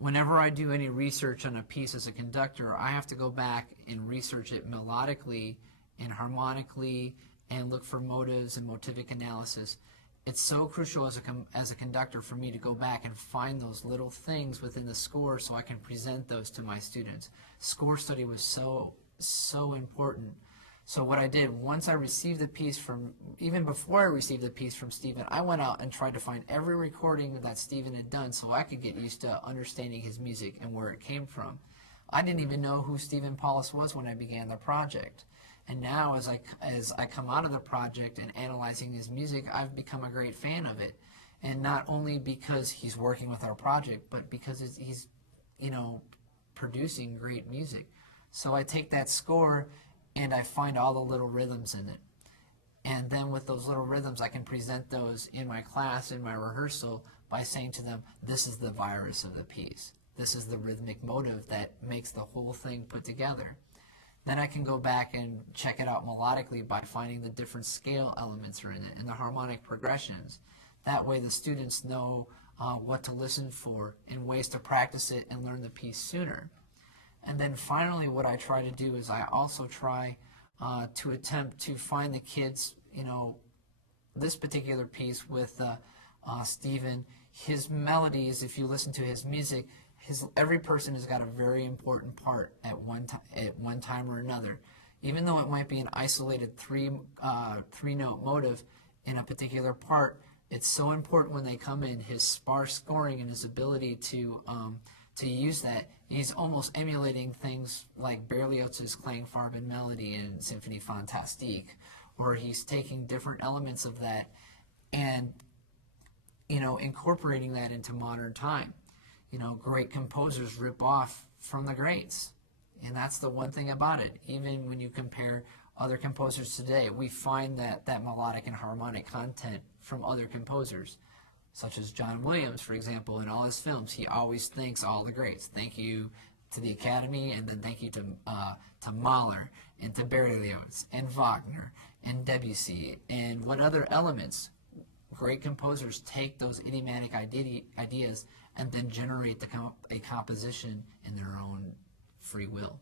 whenever I do any research on a piece as a conductor, I have to go back and research it melodically and harmonically and look for motives and motivic analysis. It's so crucial as a conductor for me to go back and find those little things within the score so I can present those to my students. Score study was so important. So what I did, once I received the piece from, even before I received the piece from Stephen, I went out and tried to find every recording that Stephen had done so I could get used to understanding his music and where it came from. I didn't even know who Stephen Paulus was when I began the project. And now as I come out of the project and analyzing his music, I've become a great fan of it. And not only because he's working with our project, but because he's, producing great music. So I take that score and I find all the little rhythms in it. And then with those little rhythms, I can present those in my class, in my rehearsal, by saying to them, this is the virus of the piece. This is the rhythmic motive that makes the whole thing put together. Then I can go back and check it out melodically by finding the different scale elements are in it and the harmonic progressions. That way the students know what to listen for and ways to practice it and learn the piece sooner. And then finally what I try to do is I also try to attempt to find the kids, this particular piece with Stephen, his melodies, if you listen to his music, every person has got a very important part at one time or another. Even though it might be an isolated three-note motive in a particular part, it's so important when they come in, his sparse scoring and his ability to use that. He's almost emulating things like Berlioz's Klangfarben melody in Symphonie Fantastique, or he's taking different elements of that and incorporating that into modern time. Great composers rip off from the greats, and that's the one thing about it. Even when you compare other composers today, we find that melodic and harmonic content from other composers, such as John Williams, for example. In all his films, he always thanks all the greats. Thank you to the Academy, and then thank you to Mahler, and to Berlioz, and Wagner, and Debussy, and what other elements. Great composers take those idiomatic ideas and then generate a composition in their own free will.